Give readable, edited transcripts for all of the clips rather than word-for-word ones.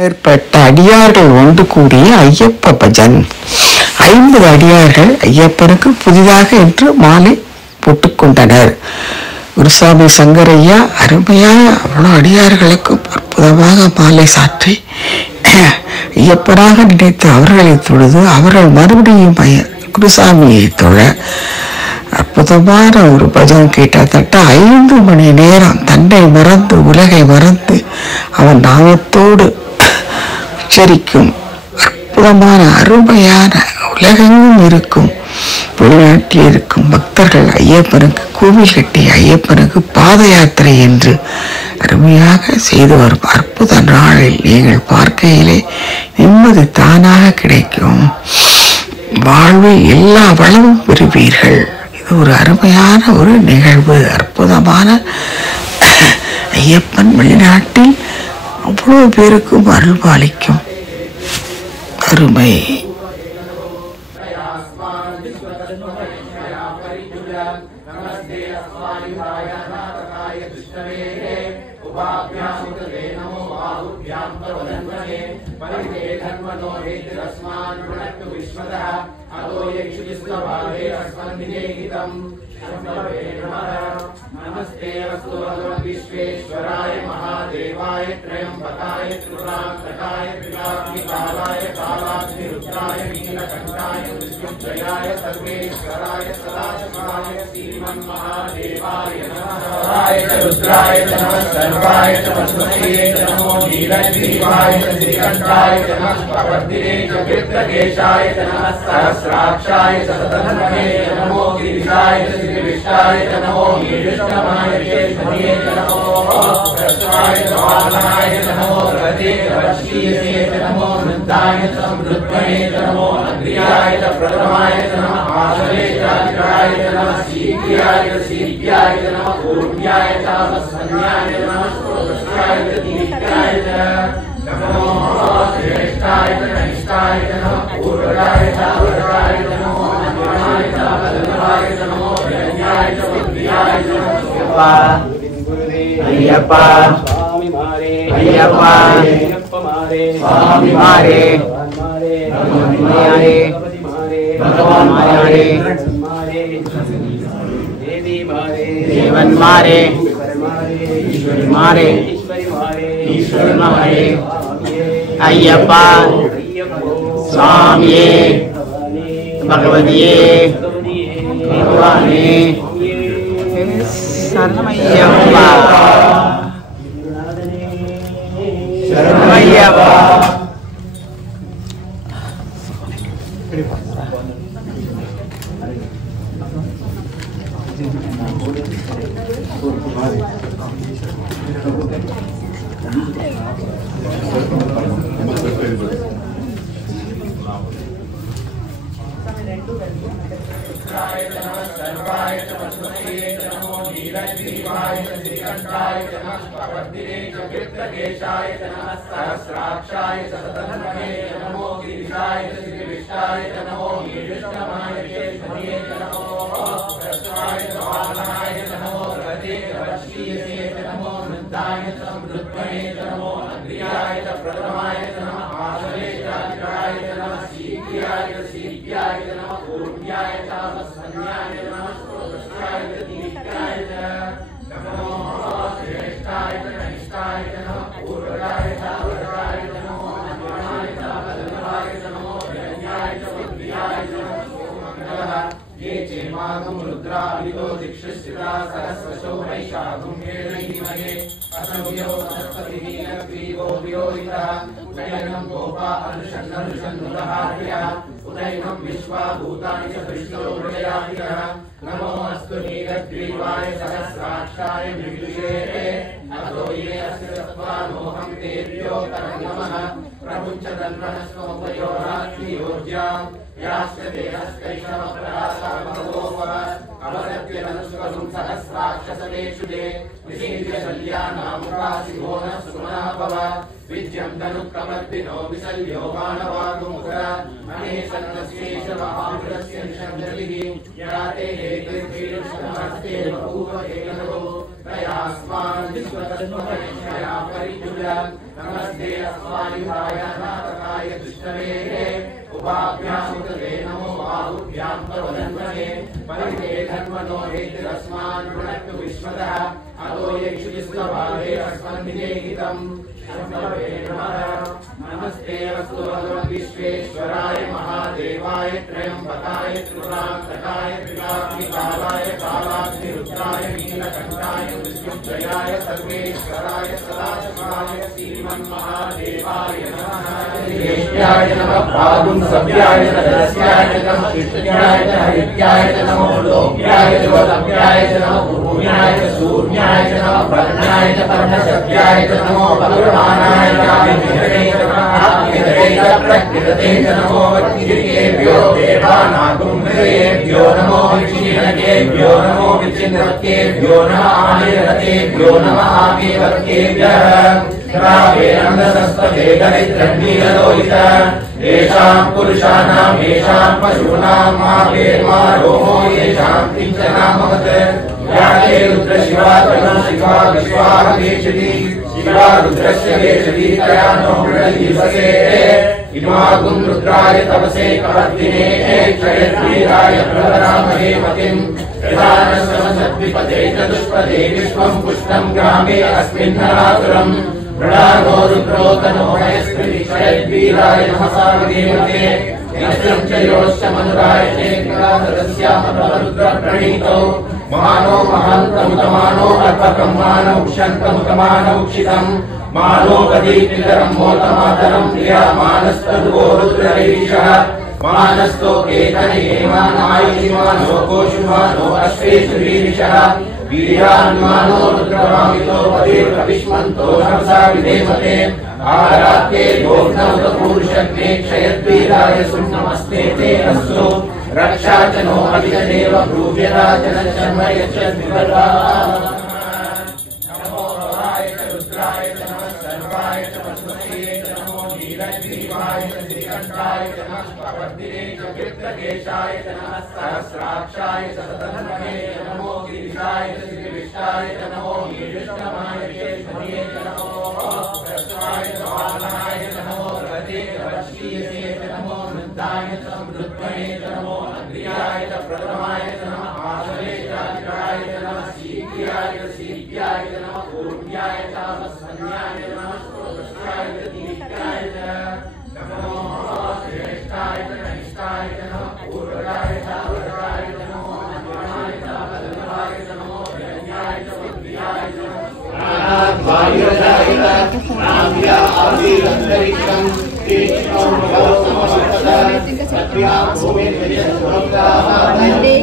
மேற்பட்ட அடியார்கள் ஒன்று கூடிய ஐயப்ப பஜன். 50 அடியார்கள் ஐயப்பனுக்கு புதிதாக இன்று மாலை போட்டுக்கொண்டனர். குருசாமி சங்கரையா அருமையாக அவ்வளோ அடியார்களுக்கும் அற்புதமாக மாலை சாற்றி ஐயப்பனாக நினைத்து அவர்களை தொழுது அவர்கள் மறுபடியும் குருசாமியை தொழ அற்புதமான ஒரு பஜன் கிட்டத்தட்ட 5 மணி நேரம் தன்னை மறந்து உலகை மறந்து அவன் நாமத்தோடு உச்சரிக்கும் அற்புதமான அருமையான உலகெங்கும் இருக்கும் வெளிநாட்டில் இருக்கும் பக்தர்கள் ஐயப்பனுக்கு கோவில் கட்டி ஐயப்பனுக்கு பாத யாத்திரை என்று அருமையாக செய்து வரும் அற்புத நாளில் நீங்கள் பார்க்கையிலே நிம்மதி தானாக கிடைக்கும். வாழ்வில் எல்லா வளமும் பெறுவீர்கள். இது ஒரு அருமையான ஒரு நிகழ்வு. அற்புதமான ஐயப்பன் வெளிநாட்டில் அவ்வளவு பேருக்கும் அருள்பாலிக்கும் அருமை. नमस्ते अस्तु विश्वेश्वराय महादेवाय त्रयंबकाय त्रिपुरांतकाय त्रिकाग्निकालाय कालाग्निरुद्राय नीलकंठाय मृत्युंजयाय सर्वेश्वराय सदाशिवाय श्रीमन्महादेवाय नमः. रुद्राय नमः सर्वाय नमस्ते नमो नीलग्रीवाय श्रीकंठाय नमः प्रवर्तिने च कृतकेशाय नमः सहस्राक्षाय सततन्महे नमो गिरिशाय श्रीविष्टाय नमो नीलकंठाय केशवये नमो प्रसवाय वाहनाय नमो रते वर्षीये नमो नंदाय समृद्धये नमो अग्रियाय प्रथमाय नमः आसरे चारिकाय नमः सीत्याय नमः पूर्ण्याय तामसन्याय नमः स्रोतस्याय दीप्ताय नमो श्रेष्ठाय कनिष्ठाय नमः पूर्वाय तावराय नमो मध्यमाय तावदनाय नमो ज्ञानाय बुद्धियाय नमः. अय्यप्पा स्वामी मारे अय्यप्पा स्वामी मारे भगवान मारे देवन मारे ईश्वरी मारे अय्यप्पा स्वामी भगवतिये भगवाने शरणमय्यप्पा शरणमय्यप्पा. सर्वाय नमस्ते नमो नीलग्रीवाय श्रीकंठाय नमः प्रवर्तिने च कृतकेशाय नमः सहस्राक्षाय सततन्महे नमो गिरिशाय श्रीविष्टाय नमो नीलकंठाय केशवये नमो प्रसवाय वाहनाय नमो रते वर्षीये नमो नंदाय समृद्धये नमो अग्रियाय प्रथमाय नमः आसरे चारिकाय नमः सीत्याय नमः पूर्ण्याय तामसन्याय नमः स्रोतस्याय दीप्ताय नमो श्रेष्ठाय कनिष्ठाय नमः पूर्वाय तावराय नमो मध्यमाय तावदनाय नमो ज्ञानाय बुद्धियाय नमः. ये चेमागं रुद्राभितो दिक्षिस्थिता सरस्वशो वैशाखं वेदैमहे असंख्यो सरस्वतीनीलग्रीवो वियोजितः जयनं गोपा अनुषन्नुदहार्यः उदयनं विश्वाभूतानि च विष्णो हृदयादिनः. नमो अस्तु नीलग्रीवाय सहस्राक्षाय मृगुषे अतो ये अस्य सत्त्वानोऽहं तेभ्यो नमः. प्रमुच्च तन्मनस्वोपयोरात्रियोज्याम् यास्य देहस्तैषमपरासामभोवः अवसत्यननुष्करुं सहस्राक्षसदेषु दे विषीद्य शल्यानामुपासिभो न सुमना भव विद्यं धनुक्रमर्दिनो विशल्यो मानवागुमुखरा महेशन्नस्येष महापुरस्य निषङ्गतिः याते हेतुर्भीरुष्णमस्ते बभूव एकनभो तयास्मान् विश्वतत्त्वनिष्ठया परिजुल नमस्ते अस्मायुधाय नाथकाय दुष्टवे उपाभ्यां कृते नमो बाहुभ्यां प्रवदन्वने परिते धन्वनो हेतिरस्मान् प्रणक्तु विश्वतः अतो यक्षुस्वभावे अस्मन्निदेहितम् नमस्ते अस्तु भगवद्विश्वेश्वराय महादेवाय त्रयंबकाय त्रिपुरान्तकाय त्रिकाग्निकालाय कालाग्निरुद्राय नीलकण्ठाय मृत्युञ्जयाय सर्वेश्वराय सदाशिवाय श्रीमन्महादेवाय नमः। देव्याय नमः प्रागुंसव्याय नमस्याय नमः कृष्ण्याय हरित्याय नमो लोक्याय वदव्याय नमः भूम्याय सूर्याय नमः वर्णाय पर्णशव्याय नमो भगवानाय प्रकृते नमो वज्रेभ्यो देवानागुंभ्यो नमो विचिन्नकेभ्यो नमो विचिन्नकेभ्यो नमः आनिरतेभ्यो नमः आविवर्गेभ्यः रावेरन्दसस्पदे दरिद्रण्डीरलोहित येषां पुरुषाणां येषां पशूनां मावेर्मा रोमो येषां किञ्चनामवत् याते रुद्रशिवा तनु शिवा विश्वाहवेशति शिवा रुद्रस्य वेशति तया नो मृडलीसके इमागुं रुद्राय तपसे कवर्तिने क्षयद्वीराय प्रवरामहे मतिं प्रधानसमसद्विपदे चतुष्पदे विश्वं पुष्टं ग्रामे अस्मिन्नरातुरम् मृडानो रुद्रो तनो मयस्कृति क्षयद्वीराय नमसावदेवते नष्टं च योश्च मधुराय रुद्रप्रणीतौ मानो महान्तमुतमानो अर्पकं मानौ क्षन्तमुतमानौ क्षितम् मानो पदीपितरं मोतमातरं प्रियामानस्तद्वो रुद्रैषः मानस्तो केतनेमानायुषिमानो गोषुमानो अश्वेषु वीरिषः वीर्यान्मानो रुद्रभामितो पदेर्कविष्मन्तो नमसा विधेमते आरात्ते योग्नमुतपूरुषग्ने क्षयद्वीराय सुनमस्ते ते अस्तु रक्षा च नो अभिदेव ब्रूव्यता च न शर्म यच्छद्विपदा नमो भवाय च रुद्राय च नमः सर्वाय च वसुमते च नमो नीलग्रीवाय च श्रीकण्ठाय च नमः प्रवर्तिने च वृत्रकेशाय च नमः सहस्राक्षाय च सतधन्वने च नमो गिरिशाय च श्रीविष्टाय च नमो नीलिष्टमाय शेषमये च नमो प्रस्वाय च वाहनाय च नमो रथे च वश्यसे च नमो वृद्धाय च समृद्ध्वने च नमो अग्र्याय च प्रथमाय च नमः आसवे च अग्राय च नमः शीघ्राय च शीघ्राय च नमः पूर्व्याय च अपस्मन्याय च नमः स्रोतस्याय च दीर्घाय च नमो श्रेष्ठाय च कनिष्ठाय च नमः पूर्वजाय च अवरजाय च नमो मध्यमाय च बलवाय च नमो जन्याय च बुद्धियाय च वायुजाय च नाम्या आदिरन्तरिक्षं तेषां भवसमस्तदा सत्या भूमि विजयस्वरूपाः वन्दे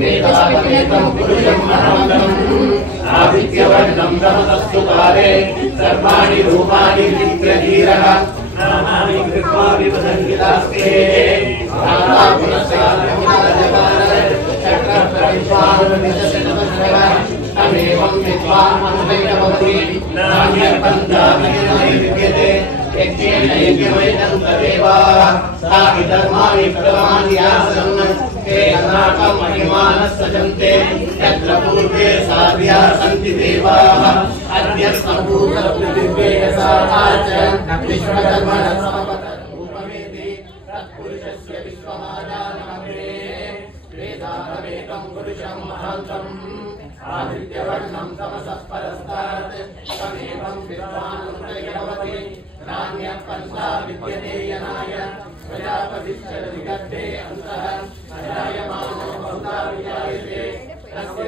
वेदावेदं पुरुषं महान्तम् आदित्यवर्णं तमसस्तु काले सर्वाणि रूपाणि नित्यधीरः नामानि कृत्वा विवदन्तिदास्ते धाता तमेवं विद्वान् अनुदैववति नान्यपन्थाभिनय विद्यते यज्ञेन यज्ञमयं तदेवाः साहि धर्माणि प्रमाण्यासन् ते अनाकं महिमानः सजन्ते यत्र पूर्वे साध्याः सन्ति देवाः अद्य सम्भूतपृथिव्ये यथा च विश्वकर्मणः समपतरूपमेति तत्पुरुषस्य विश्वमादानमग्रे वेदाहमेकं पुरुषं महान्तम् आदित्यवर्णं तमसः परस्तात् तमेवं विद्वान् उदयवति नान्यः पन्था विद्यते यनाय प्रजापतिश्चरति गर्भे अन्तः अजायमानो बहुधा विजायते तस्य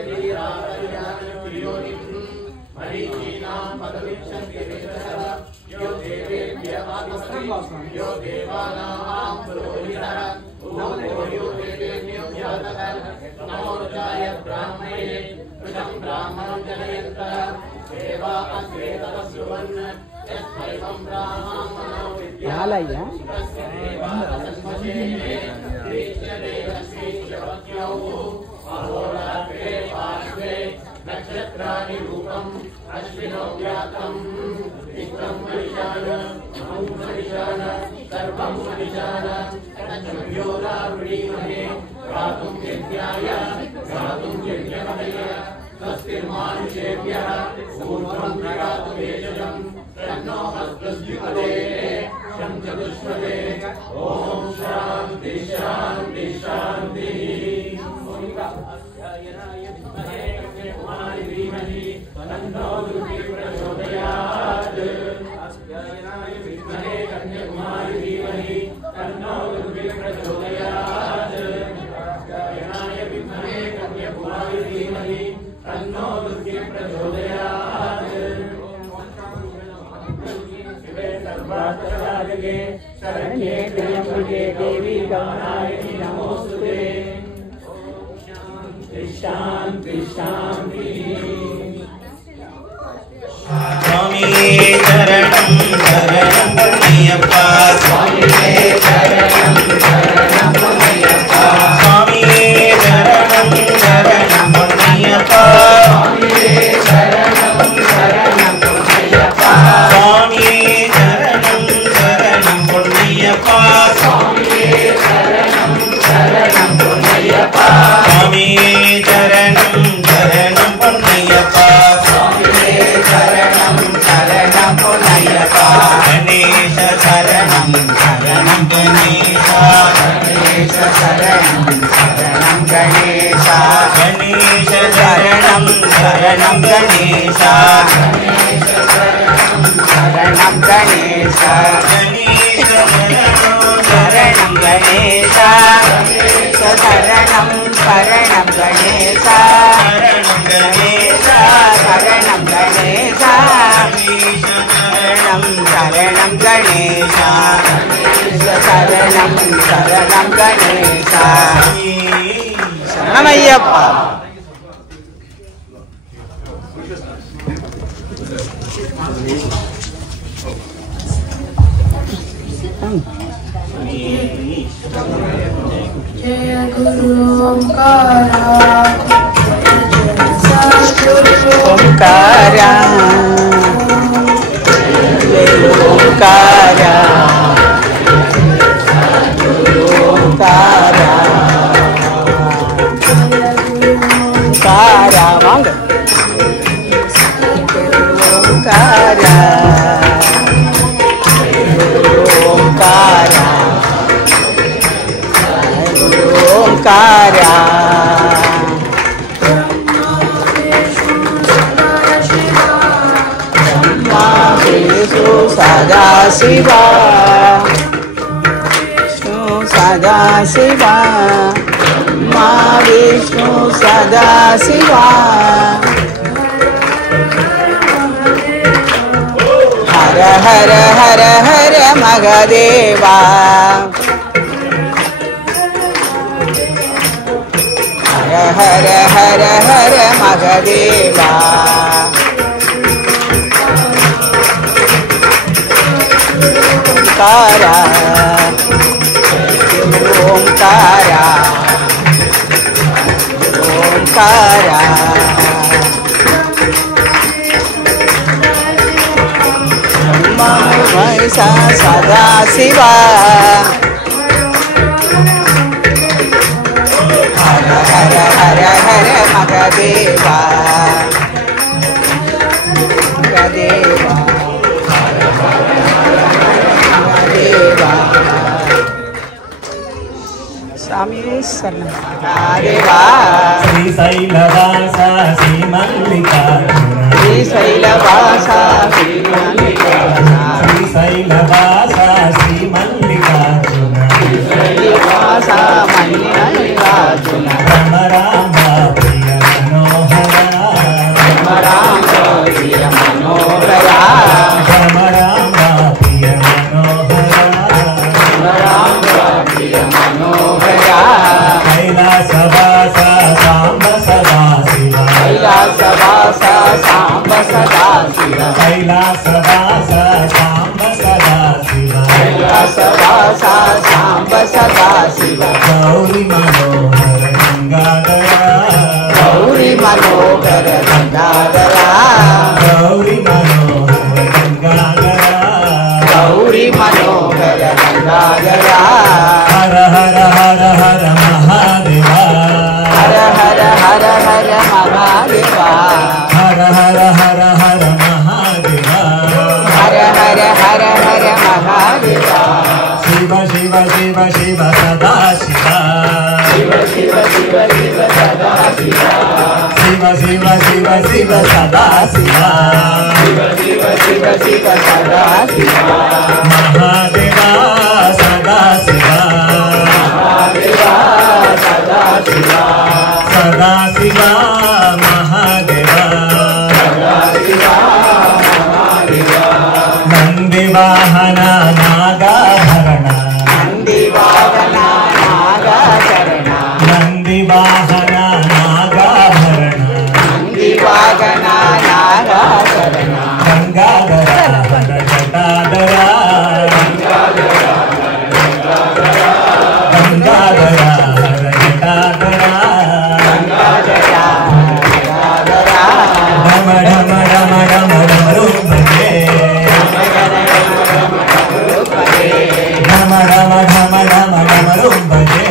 धीरापरिजानयोनिम् मरीचीनां पदमिच्छन्ति वेदः यो देवेभ्यः आदिमति यो देवानां पुरोहितः यो देवेभ्यो जातः नमो रुद्राय ब्राह्मणे कृतं ब्राह्मणं जनयन्तः सेवा अग्रे तपस्रुवन् यस्मैवं ब्राह्मणो विद्यालयः तस्य देवासन्मषे दृश्यते लक्ष्मीश्च वक्यौ अहोरात्रे पार्श्वे नक्षत्राणि रूपम् अश्विनो व्यातं विक्रं मनिषाण सर्वं मनिषाण तच्छुभ्योरावृणीमहे शरण्ये त्र्यंबके देवी गौराणी नमोस्तुते। शांति शांति। स्वामी शरणं शरणं पुण्यप्पा स्वामी शरणं शरणं पुण्यप्पा स्वामी शरणं शरणं पुण्यप्पा स्वामी शरणं शरणं पुण्यप्पा स्वामी शरणं शरणं पुण्यप्पा स्वामी शरणं शरणं पुण्यप्पा स्वामी शरणं शरणं पुण्यप्पा गणेश शरणं शरणं गणेश गणेश शरणं शरणं गणेश गणेश शरणं शरणं गणेश गणेश शरणं गणेश गणेश शरणं गणेश शरणं शरणं गणेश शरणं गणेश शरणं गणेश शरणं गणेश शरणं शरणं गणेश शरणमय्यप्पा। जय गुरु ओंकारा सद्गुरु ओंकारा ओंकारा ओंकारा ओंकारा वांग ओंकारा ओंकारा ओंकारा सदा शिवा विष्णु सदा शिवा माँ विष्णु सदा शिवा हर हर हर हर महादेवा हर हर हर हर महादेवा ओंकारा ओंकारा ओंकारा महिषा सदा शिवा हर हर हर हर महादेवा महादेवा स्वामी शरणं देवा श्रीशैलवासा श्रीमल्लिकार्जुन श्रीशैलवासा श्रीमल्लिकार्जुन श्रीशैलवासा श्रीमल्लिकार्जुन श्रीशैलवासा मल्लिकार्जुन राम राम प्रिय मनोहरा राम राम प्रिय मनोहरा राम राम प्रिय मनोहरा राम प्रिय मनोहरा कैलासवासा सांब सदा शिवा कैलासवासा सांब सदा शिवा कैलासवासा सांब सदा शिवा कैलासवासा सांब सदा शिवा गौरी मनोहर गंगाधरा गौरी मनोहर गंगाधरा गौरी मनोहर गंगाधरा गौरी मनोहर गंगाधरा हर हर हर हर महादेवा शिव सदा शिवा शिव शिव शिव शिव सदा शिवा शिव शिव शिव शिव सदा शिवा शिव शिव शिव शिव सदा शिवा महादेवा सदा शिवा महादेवा सदा शिवा सदा शिवा महादेवा सदा शिवा महादेवा नंदी वाहन नागाभरण नंदी वाहन नागाभरण नंदी वाहन नागाभरण नंदी वाहन नागाभरण गंगाधर हर जटाधरा गंगाधर हर जटाधरा डम डम डम डम डम रूप के डम डम डम डम डम रूप के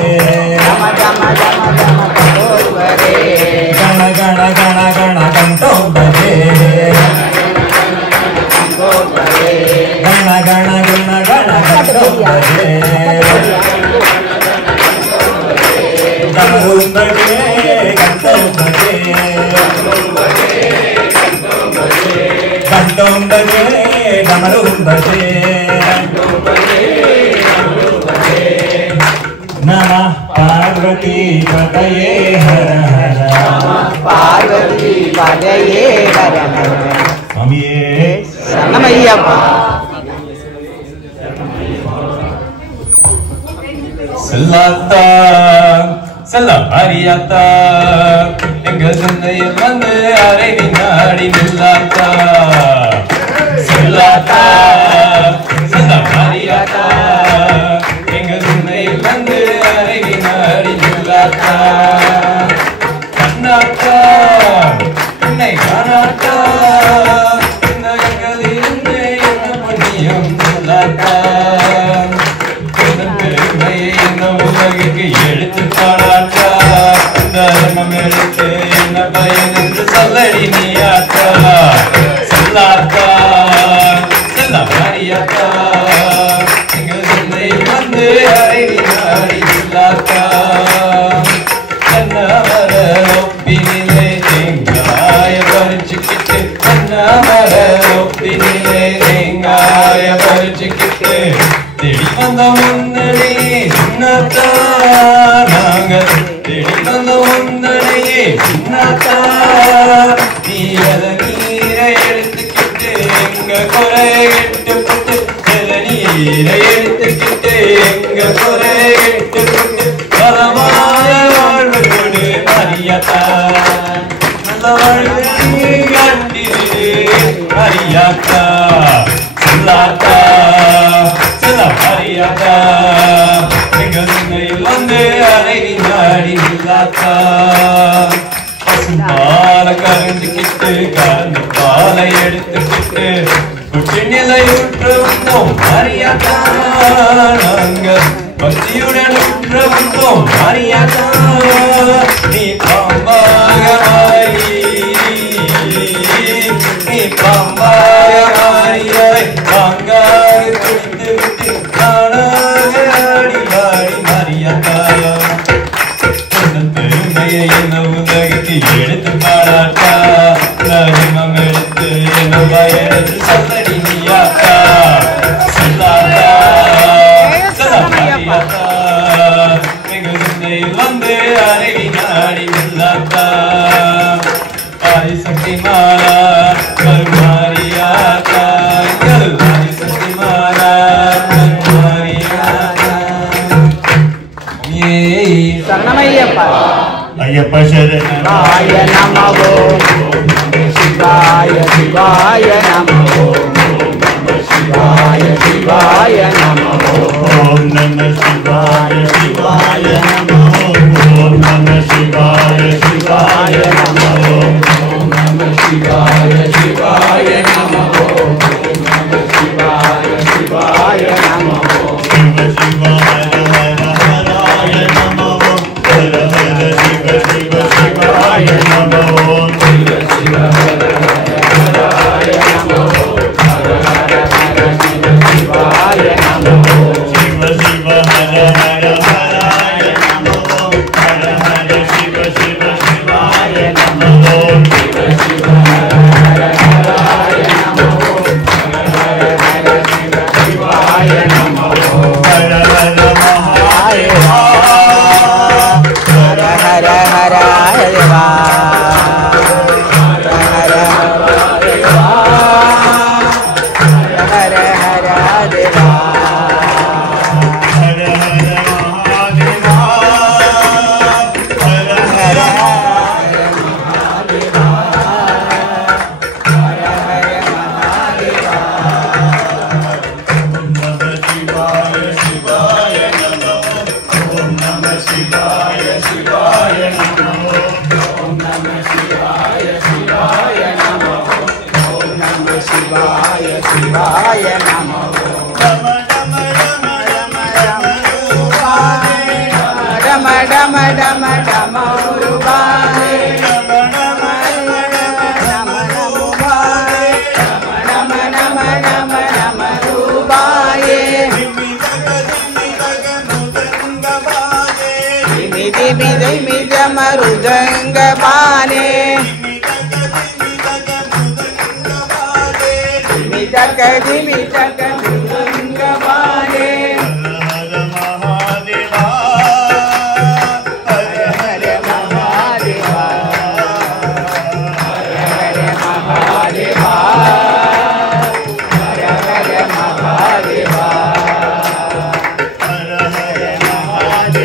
गण गण गण गण घंटों बजे गण गण गण गण घंटों बजे डमरू बजे घंटों बजे घंटों बजे डमरू बजे नमः पार्वती पतये हर हर पार्वती पतये हर हर हम ये शरणमय्यप्पा செல்லாத்தா செல்ல மாரியாத்தா எங்க சிந்தையில் வந்து அரைவி நாடி நில்லாத்தா செல்லாத்தா செல்ல மாரியாத்தா எங்க சிந்தையில் வந்து அரைவி நாடி நில்லாத்தா கண்ணாத்தா என்னை காணாத்தா இந்த எங்களிருந்து என்ன பண்ணியும் சொல்லாத்தா உலகிற்கு எடுத்து பாடாட்டா தர்மம் எடுத்து என்ன பயன் என்று சொல்லடி நீயாட்டா சொல்லாத்தா செல்ல மாரியாத்தா எங்கள் சிந்தை வந்து அரைவி நாடி சொல்லாத்தா கண்ணாமர ஒப்பினிலே தேங்காய பறிச்சுக்கிட்டு கண்ணாமர ஒப்பினிலே தேங்காய பறிச்சுக்கிட்டு தேடி வந்த முன்னணியே சின்னத்தா நாங்க தேடி வந்த முன்னணியே சின்னத்தா நீ அத நீரை எடுத்துக்கிட்டு எங்க குறை எட்டு புட்டு சில நீரை எடுத்துக்கிட்டு எங்க குறை எட்டு புட்டு பலமான வாழ்வு கொடு மரியாத்தா நல்ல வாழ்வு கண்டிரு மரியாத்தா சொல்லாத்தா மரியாதா எங்கள் சிந்தையில் வந்து அரைவி நாடி நில்லாத்தா பசும்பால கரண்டுக்கிட்டு கலந்து பாலை எடுத்துக்கிட்டு குட்டி நிலையுற்று வந்தோம் மரியாதா நாங்கள் பக்தியுடன் உற்று வந்தோம் மரியாதா நீ பாம்பாக மாறி நீ பாம்பாக மாறியதை பாங்காக துடித்து விட்டு நானாக ஆடி ஆடி மரியாதா பெருமையை என்ன உலகிற்கு எடுத்து பாடாட்டா நரிமம் எடுத்து என்ன பயனது சொல்லடி நீயாட்டா சொல்லாட்டா சொல்ல மரியாதா எங்கள் சிந்தையில் வந்து அருவி நாடி நில்லாட்டா ஆதிசக்தி மாலா கருமாரியாட்டா எங்கள் ஆதிசக்தி மாலா கருமாரியாட்டா शरणमय्यप्पा अय्यप्पा शरण शिवाय नमः शिवाय शिवाय नमः शिवाय शिवाय नमः ओम नमः शिवाय शिवाय नमः ओम नमः शिवाय शिवाय नमः ओम नमः शिवाय शिवाय नमः ओम नमः शिवाय शिवाय नमः शिव शिव हर हर हराय नमः हर हर शिव शिव शिवाय नमः शिव शिव हर हर हराय नमः हर हर हर शिव शिवाय नमः शिव शिव हर हर हर हर देवा हर हर महादेवा हर हर महादेवा हर हर महादेवा ओम नमः शिवाय शिवाय नमः ओम नमः शिवाय शिवाय नमः ओम नमः शिवाय शिवाय नमः ओम नमः शिवाय शिवाय नमः नम नम नम नम नम रूपाय डम डम डम डम रूपाय नम नम नम नम रूपाय नम नम नम नम रूपाय दिमि दग मुदंगवाये दिमि दिमि दिमि दम रुदंगवाने दिमि दग दिमि दग रुदंगवाने हर महादेवा हर हर महादेवा हर हर महादेवा हर हर महादेवा हर हर महादेवा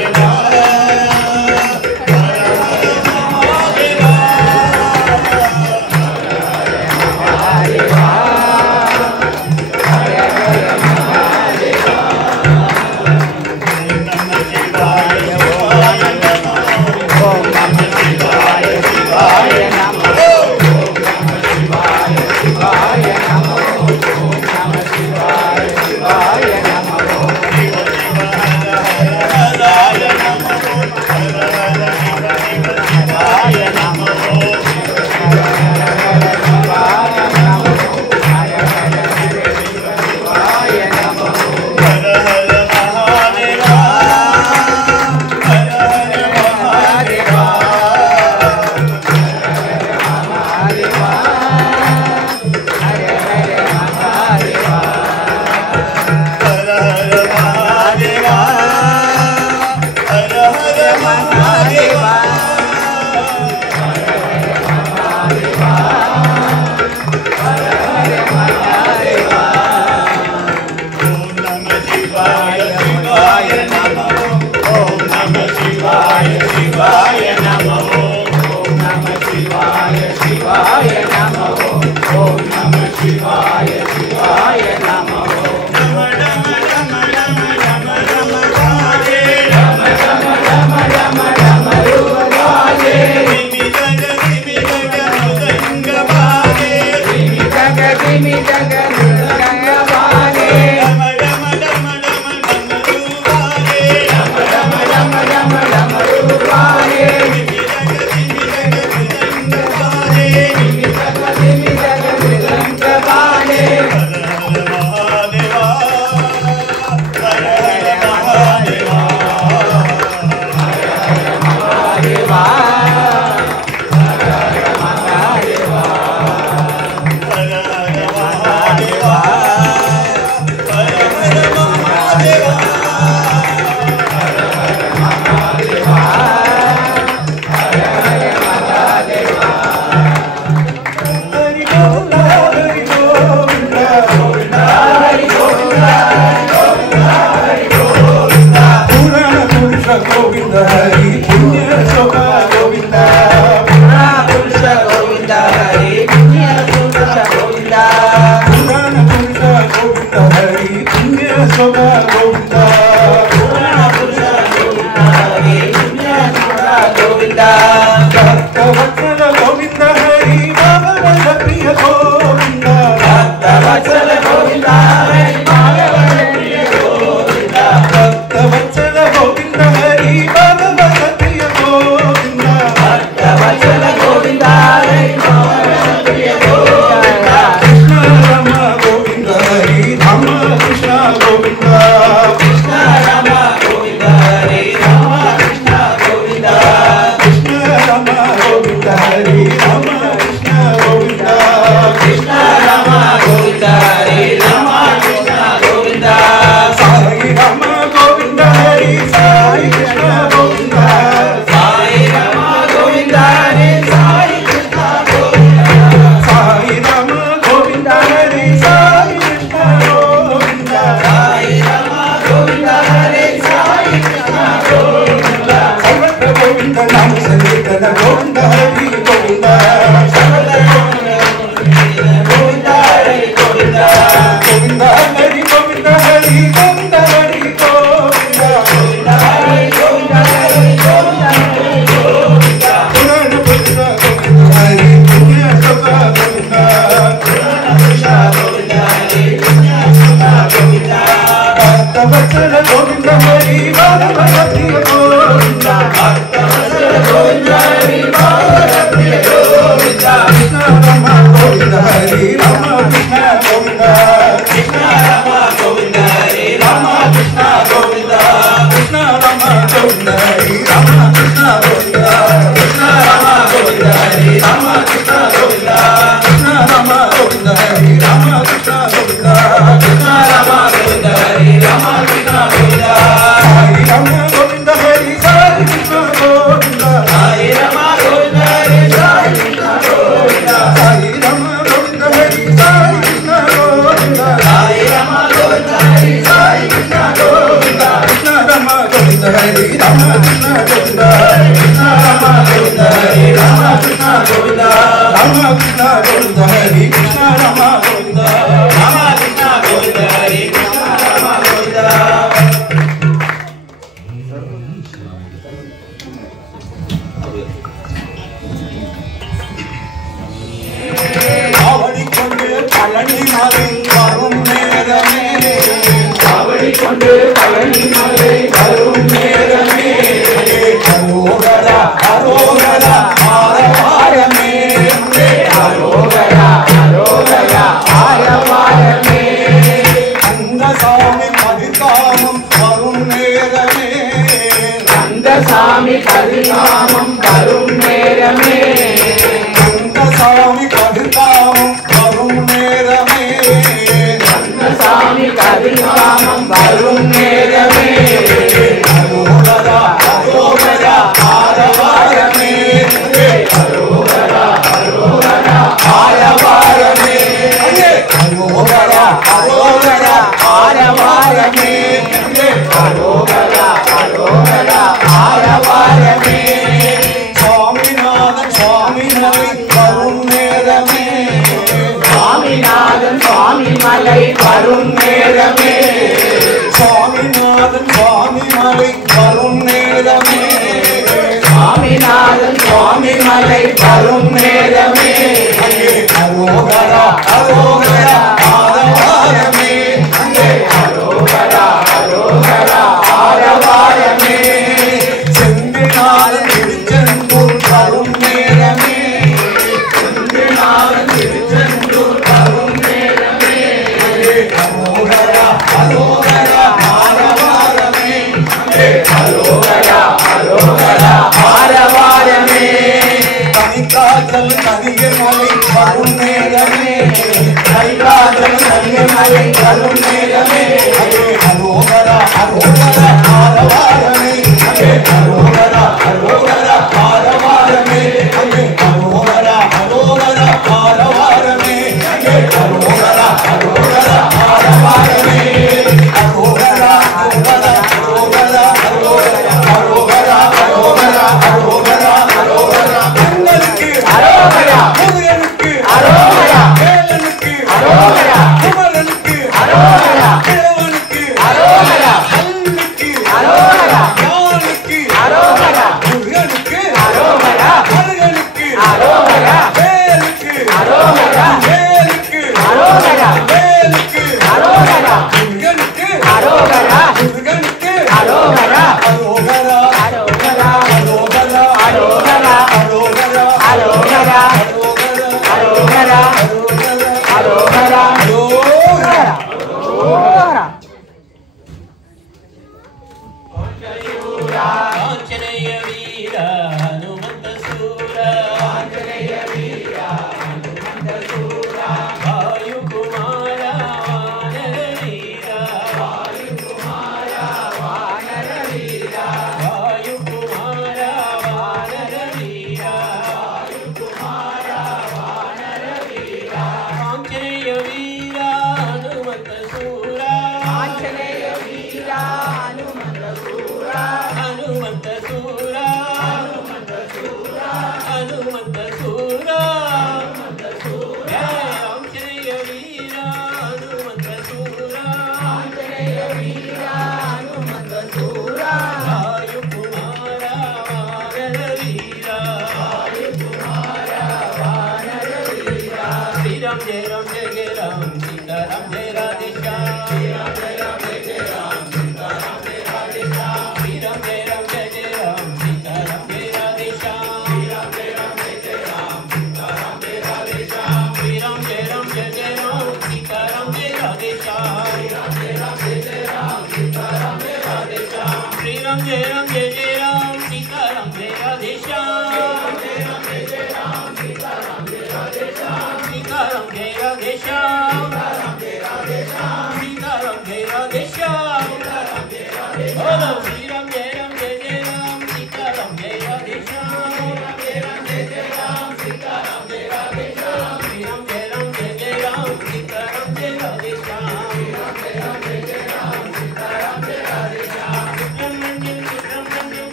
Krishna भक्तवत्सल गोविंद हरि बालवरप्रिय गोविंद भक्तवत्सल गोविंद हरि बालवरप्रिय गोविंद कृष्ण राम गोविंद हरि राम कृष्ण गोविंद कृष्ण राम गोविंद हरि राम कृष्ण गोविंद कृष्ण राम गोविंद हरि राम कृष्ण गोविंद कृष्ण राम गोविंद हरि राम कृष्ण गोविंद कृष्ण राम गोविंद हरि राम कृष्ण गोविंद कृष्ण राम गोविंद हरि राम कृष्ण गोविंद हरि राम गोविंद हरि साई कृष्ण गोविंद हरि राम गोविंद हरि साई कृष्ण गोविंद हरि राम गोविंद हरि साई कृष्ण गोविंद हरि राम गोविंद हरि साई कृष्ण गोविंद कृष्ण राम गोविंद हरि राम कृष्ण गोविंद कृष्ण राम गोविंद हरि राम कृष्ण गोविंद राम कृष्ण गोविंद हरि कृष्ण राम गोविंद राम कृष्ण गोविंद हरि कृष्ण राम गोविंद आवड़ी கொண்டு பழனி மலை வரும் நேரமே आवड़ी கொண்டு பழனி மலை வரும் நேரமே அரோகரா அரோகரா ஆரவாரமே அரோகரா அரோகரா ஆரவாரமே கந்தசாமி பதிகாமம் வரும் நேரமே கந்தசாமி பதிகாமம் வரும் நேரமே கந்தசாமி பதிகாமம் வரும் நேரமே கந்தசாமி பதிகாமம் வரும் நேரமே அரோகரா அரோகரா ஆரவாரமே அரோகரா அரோகரா ஆரவாரமே அரோகரா அரோகரா ஆரவாரமே அரோகரா அரோகரா ஆரவாரமே சுவாமிநாதன் சுவாமி மலை வரும் நேரமே சுவாமிநாதன் சுவாமி மலை வரும் நேரமே சுவாமிநாதன் சுவாமி மலை வரும் நேரமே சுவாமிநாதன் சுவாமி மலை வரும் நேரமே அரோகரா அரோகரா ஆரவாரமே அரோகரா அரோகரா ஆரவாரமே செந்திநாதன் திருச்செந்தூர் வரும் நேரமே செந்திநாதன் திருச்செந்தூர் வரும் நேரமே அரோகரா அரோகரா ஆரவாரமே அரோகரா அரோகரா ஆரவாரமே கனிகாச்சல் கனிகர் மலை வரும் நேரமே கனிகாச்சல் கனிகர் மலை வரும் நேரமே அரோகரா அரோகரா ஆரவாரமே அரோகரா அரோகரா ஆரவாரமே அரோகரா அரோகரா ஆரவாரமே அரோகரா அரோகரா ஆரவாரமே அரோகரா அரோகரா அரோகரா அரோகரா அரோகரா அரோகரா அரோகரா உங்களுக்கு அரோகரா முருகனுக்கு அரோகரா வேலனுக்கு அரோகரா குமரனுக்கு அரோகரா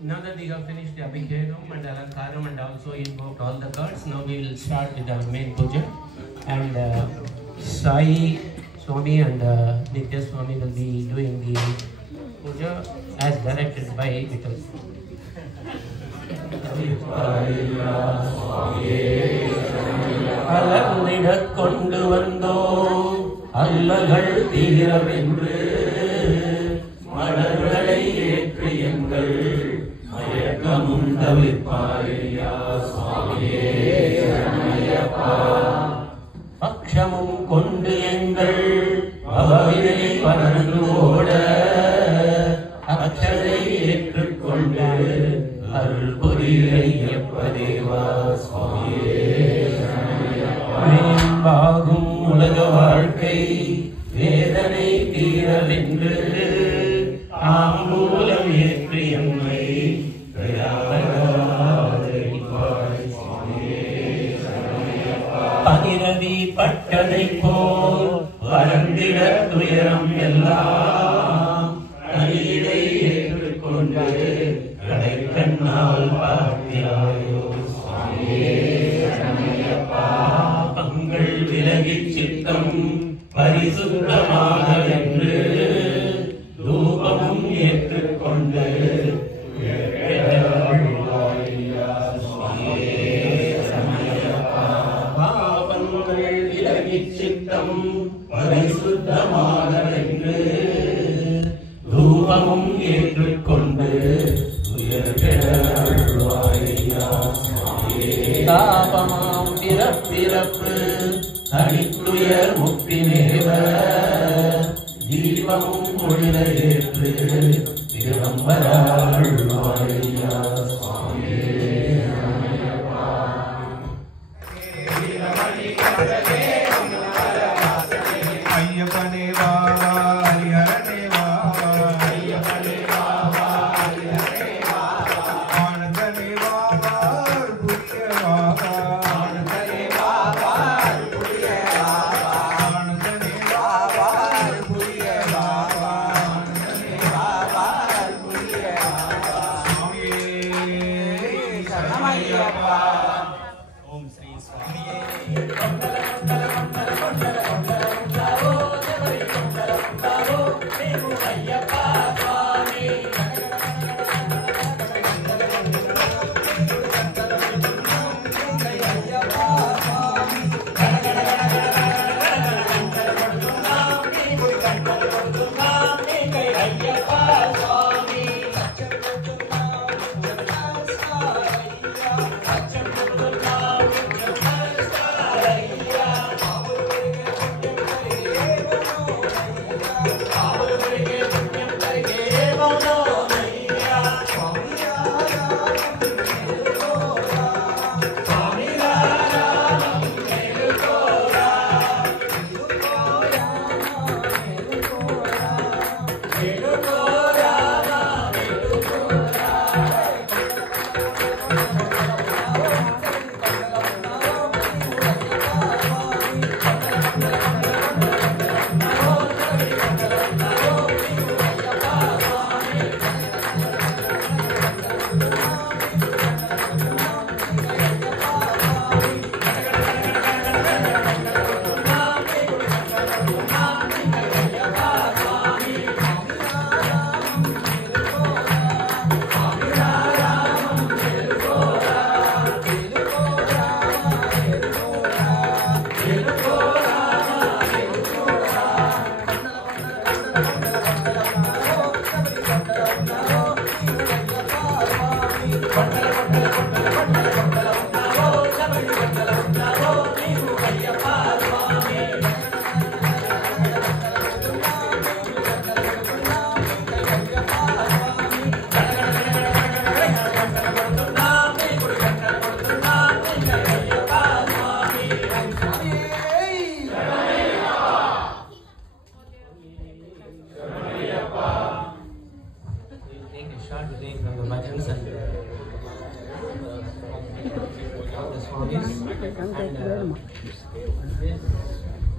Now that we have finished the Abhishekam and Alankaram and also invoked all the gods, now we will start with our main puja. And Sai Swami and Nitya Swami will be doing the puja as directed by Vital. அலர்ந்திடக் கொண்டு வந்தோ அல்லல்கள் தீரவென்று மலர்களை ஏற்று எங்கள் மயக்கமும் தவிர்ப்பாயா சுவாமியே சரணமையப்பா. பக்ஷமும் கொண்டு எங்கள் பவவினை பறந்து ஓட அக்ஷரை ஏற்றுக்கொண்டு அருள் புரியப்பதேவா சுவாமியே மேம்பாகும் உலக வாழ்க்கை வேதனை தீரவென்று ஆம்பூலம் ஏற்று எம்மை பகிரவி பட்டதை போல் வறண்டிட துயரம் எல்லாம் அநீதை ஏற்றுக்கொண்டு கடைக்கண்ணால் பார்த்தியாயோ சுவாமியே சரணமையப்பா. பாபங்கள் விலகிச் சித்தம் பரிசுத்தமாக என்று தூபமும் ஏற்றுக்கொண்டு பாபங்கள் விலகிச் சித்தம் பரிசுத்தமாக என்று தூபமும் ஏற்றுக்கொண்டு தாபமாம் பிறப்பிறப்பு தனித்துயர் முக்தி நேவ தீபமும் ஒளிர ஏற்று திருவம்பராழ்வாயா சுவாமியே ஐயப்பனே வாவா ஹரிஹரனே வாவா ஐயப்பனே வாவா ஹரிஹரனே வாவா ஆனந்தனே வாவா புரிய வாவா ஆனந்தனே வாவா புரிய வாவா ஆனந்தனே வாவா புரிய வாவா ஆனந்தனே வாவா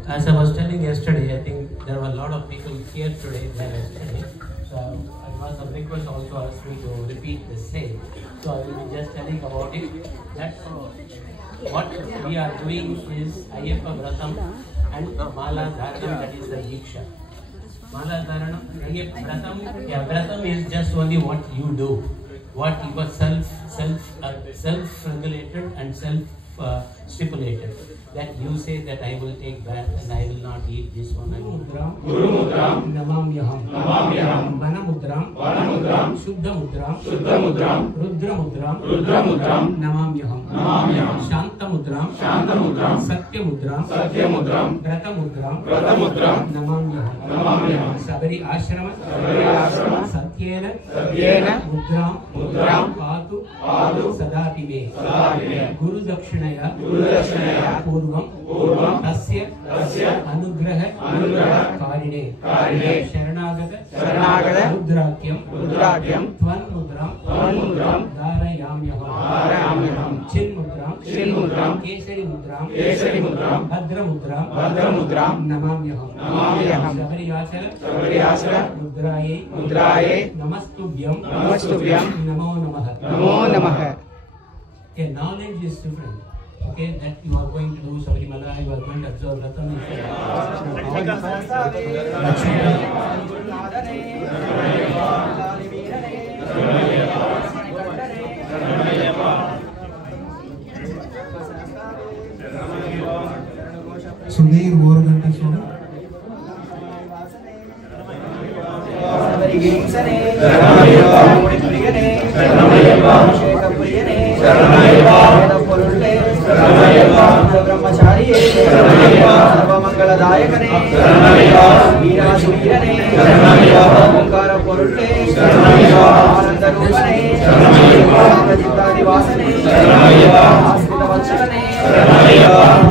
as I was telling yesterday, I think there were a lot of people here today than yesterday. So it was a request also asked me to repeat the same. So I will be just telling about it. That what we are doing is Ayyappa Vratam and Mala Dharanam, that is the Diksha. Mala Dharanam, Ayyappa Vratam, yeah, Vratam is just only what you do, what you are self-regulated and self-stipulated. That you say that I will take that and I will not eat this one. Guru Mudram, Namamyaham, Vana Mudram, Shuddha Mudram, Rudra Mudram, Namamyaham, Shanta Mudram, Satya Mudram, Vrata Mudram, Namamyaham, Sabari Ashrama, Satyena, Mudram, Padu, Sadati Me, Guru Dakshinaya, Purvam, Tasya, Anugraha, Karine, Sharanagata, Rudrakyam, Tvan Mudram, Dharayamyaham, Chin Mudram, Kesari Mudram, Bhadra Mudram, Namamyaham, Sabari Asara, Mudraye, Namastubhyam, Namo Namaha. Okay, knowledge is different. Okay, that you are going to do Sabarimala, you are going to observe Ratam. Sundar Morgan Sona.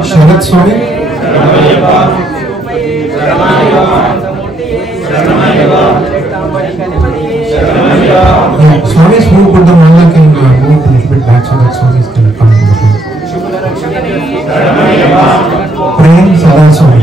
Sharat Swami. Swami's move, but the Malla can move a little bit back so that Swami's can come to the front. Praying Sada Swami.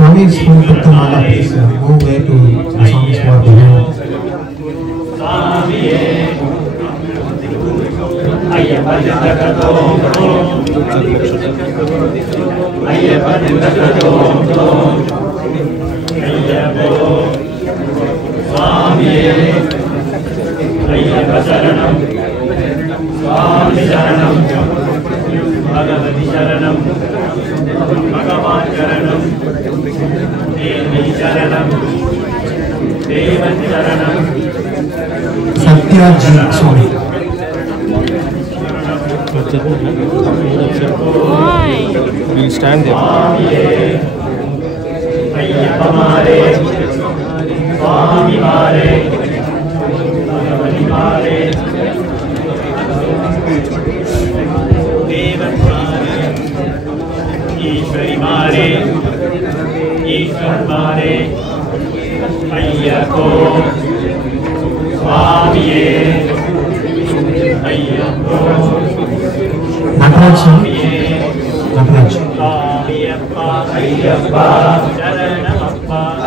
Swami's who put the mala, please go there to the Swami's spot behind. Bhagavati Sharanam, Bhagavan Sharanam, Devi Sharanam, Devan Sharanam, Satyajit Swami. Why? We'll stand there. Ayyappa Mare, Swami Mare, Bhagavati Mare, Devan Mare, Ishwari Mare, Ishwar Mare, Ayyappo, Swamiye, Nataraj. Nataraj. Ayyappa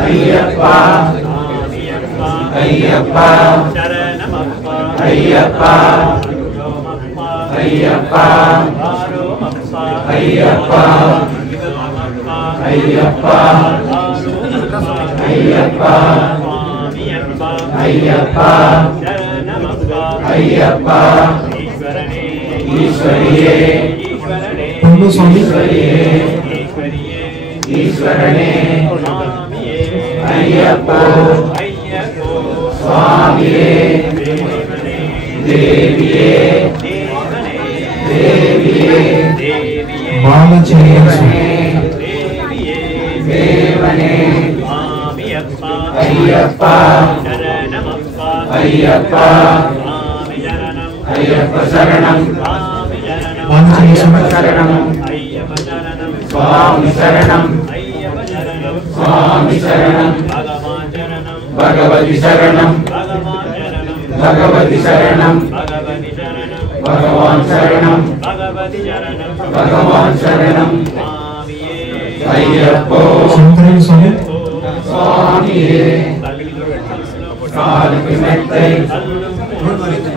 Ayyappa Ayyappa Ayyappa Ayyappa Ayyappa Ayyappa Ayyappa Ayyappa Ayyappa ஈஸ்வரியே ஈஸ்வரனே ஐயப்போ சுவாமியே தேவியே தேவியே தேவனே ஐயப்பா ஐயப்பா ஐயப்ப சரணம் ஐயப்ப சரணம் சுவாமி சரணம் சுவாமி சரணம் பகவதி சரணம் பகவதி சரணம் பகவான் சரணம் பகவான் சரணம் ஐயப்போ சுவாமியே காலுக்கு மெத்தை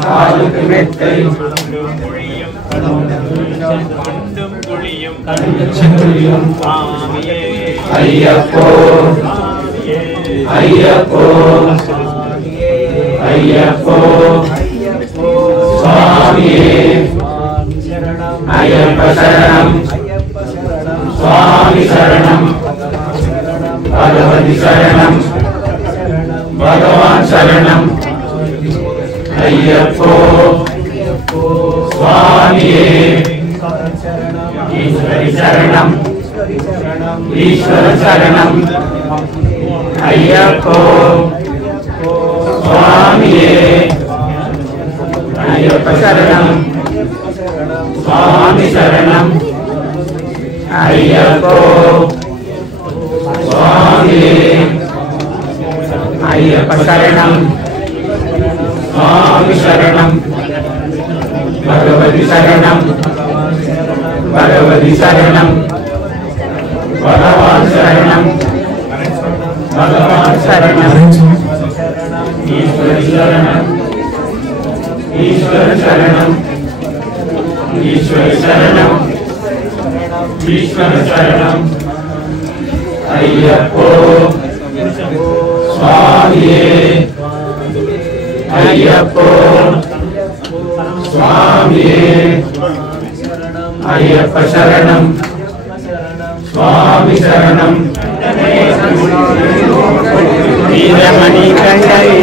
காலுக்கு மெத்தை ஐயப்போ ஐயப்போ ஐயப்போ சுவாமியே ஐயப்ப சரணம் சுவாமி சரணம் பகவதி சரணம் பகவான் சரணம் ஐயப்போ சுவாமியே ஈஸ்வரி சரணம் ஈஸ்வர சரணம் ஐயப்போ சுவாமியே ஐயப்ப சரணம் சுவாமி சரணம் ஐயப்போ சுவாமியே ஐயப்ப சரணம் சுவாமி சரணம் பகவதி சரணம் பகவதி சரணம் பகவான் சரணம் பகவான் சரணம் ஈஸ்வரி சரணம் ஈஸ்வர சரணம் ஈஸ்வரி சரணம் ஈஸ்வர சரணம் ஐயப்போ சுவாமியே ஐயப்போ சுவாமியே ஐயப்ப சரணம் சுவாமி சரணம் வீரமணி கண்டரே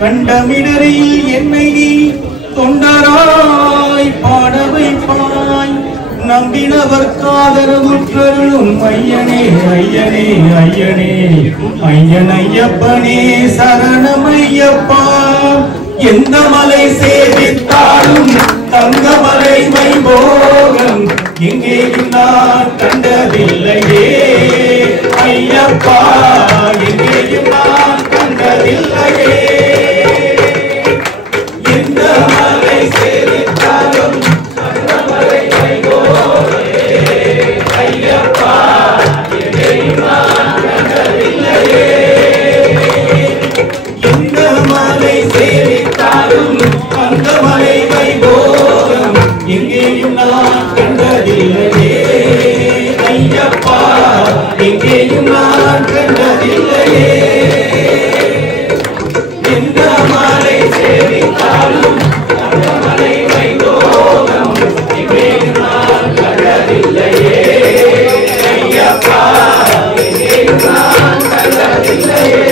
கண்டமிடரில் என்னை நீ தொண்டராய் பாட வைப்பாய் நம்பினவர் காதரவுற்றருளும் ஐயனே ஐயனே ஐயனே ஐயன் ஐயப்பனே சரணமையப்பா எந்த மலை சேவித்தாலும் தங்கமலை வைபோகம் எங்கேயும் நான் கண்டதில்லையே ஐயப்பா எங்கேயும் நான் கண்டதில்லையே எந்த மலை சேவித்தாலும் தங்கமலை வைபோகமே ஐயப்பா எங்கேயும் நான் கண்டதில்லையே எந்த மலை சேவித்தாலும் தங்கமலை வைபோகம் எங்கேயும் நான் கண்டதில்லையே ஐயப்பா எங்கேயும் நான் கண்டதில்லையே எந்த மலை சேவித்தாலும் தங்கமலை வைபோகம் எங்கேயும் நான் கண்டதில்லையே ஐயப்பா எங்கேயும் நான் கண்டதில்லையே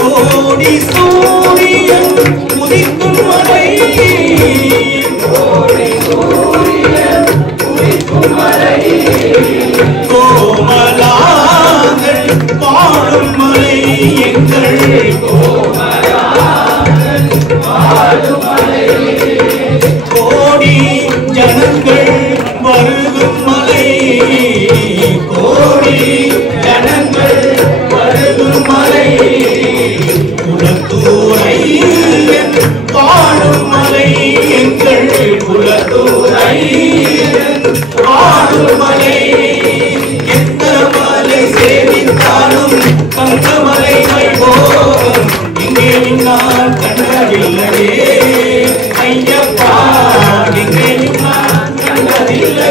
கோடி சூரியன் உதிக்கும் மலை கோடி சூரியன் உதிக்கும் மலை கோமலாங்கள் பாடும் மலை எங்கள் கோமலாங்கள் பாடும் மலை கோடி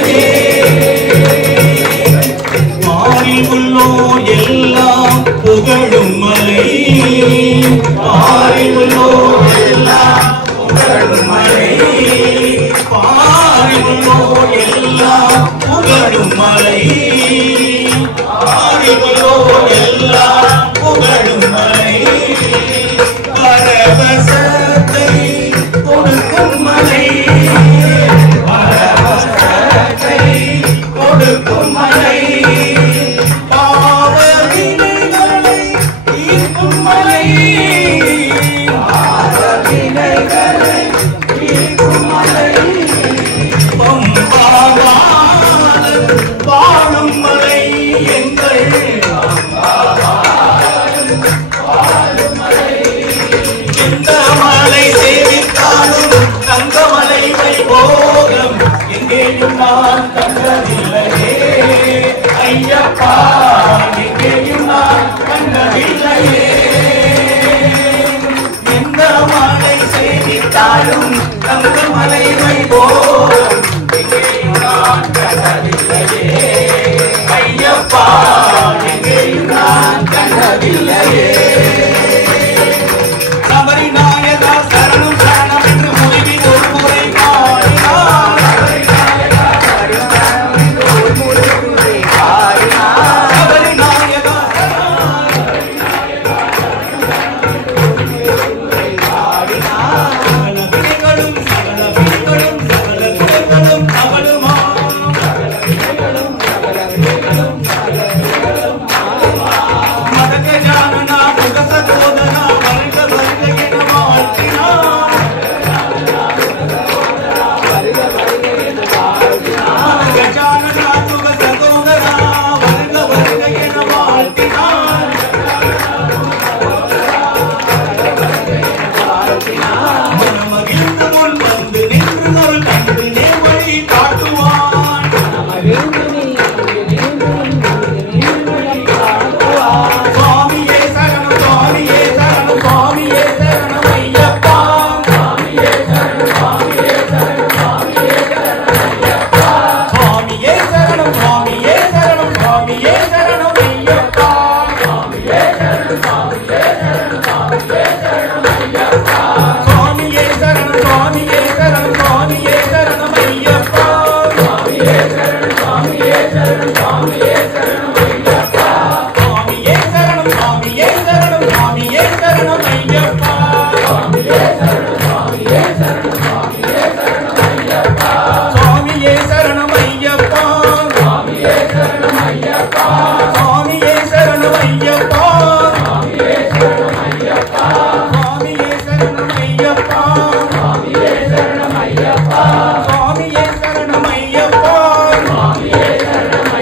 கண்டதில்லையே பாரில் உள்ளோர் எல்லாம் புகழும் மலை பாரில் உள்ளோர் எல்லாம் புகழும் மலை பாரில் உள்ளோர் எல்லாம் புகழும் மலை பாரில் உள்ளோர் எல்லாம் புகழும் மலை பரவசத்தை கொடுக்கும் மலை பரவசத்தை கொடுக்கும் மலை பாவவினைகளை தீர்க்கும் மலை பாவவினைகளை தீர்க்கும் மலை பம்பாவாளர் வாழும் மலை எங்கள் எந்த மலை சேவித்தாலும் தங்கமலை வைபோகம் எங்கேயும் நான் கண்டதில்லையே ஐயப்பா எங்கேயும் நான் கண்டதில்லையே எந்த மலை சேவித்தாலும் தங்கமலை வைபோகம் எங்கேயும் நான் கண்டதில்லையே ஐயப்பா எங்கேயும் நான் கண்டதில்லையே சபரிநாயகா சரணம் சரணம் என்று முடிவில் ஒரு முறை பாடினார் சபரிநாயகா சகல வினைகளும் சகல குணங்களும் அவளுமா மதகஜானனா முகசகோதரா வருக வருக என வாழ்த்தினார் கஜானனா முகசகோதரா வருக வருக என வாழ்த்தினார் மனமகிழ்ந்து முன் வந்து நின்று அருள் கண்டு நேர்வழி காட்டுவான் சுவாமியே சரணம் சுவாமியே சரணம் சுவாமியே சரணம் ஐயப்பா சுவாமியே சரணம் சுவாமியே சரணம் சுவாமியே சரணம் ஐயப்பா சுவாமியே சரணம் சுவாமியே சரணம் சுவாமியே சரணம் ஐயப்பா சுவாமியே சரணம் சுவாமியே சரணம் சுவாமியே சரணம் ஐயப்பா சுவாமியே சரணம் சுவாமியே சரணம் சுவாமியே சரணம் ஐயப்பா சுவாமியே சரணம் சுவாமியே சரணம் சுவாமியே சரணம் ஐயப்பா சுவாமியே சரணம் சுவாமியே சரணம் சுவாமியே சரணம் ஐயப்பா சுவாமியே சரணம் சுவாமியே சரணம் சுவாமியே சரணம் ஐயப்பா சுவாமியே சரணம் ஐயப்பா சுவாமியே சரணம் ஐயப்பா சுவாமியே சரணம் ஐயப்பா சுவாமியே சரணம் ஐயப்பா சுவாமியே சரணம் ஐயப்பா சுவாமியே சரணம் ஐயப்பா சுவாமியே சரணம் ஐயப்பா சுவாமியே சரணம்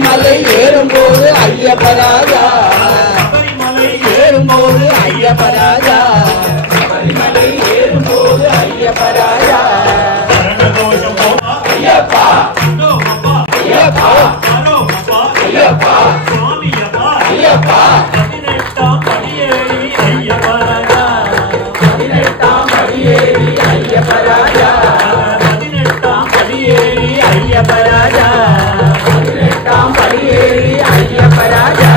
சபரிமலை ஏறும்போது ஐயப்பராஜா சபரிமலை ஏறும்போது ஐயப்பராஜா சபரிமலை ஏறும்போது ஐயப்பராஜா ஐயப்பா ஐயப்பா ஐயப்பா ஐயப்பா 18ஆம் படியேறி ஐயப்பராஜா 18ஆம் படியேறி ஐயப்பராஜா 18ஆம் படியேறி ஐயப்பராஜா 18ஆம் படியேறி ஐயப்பராஜா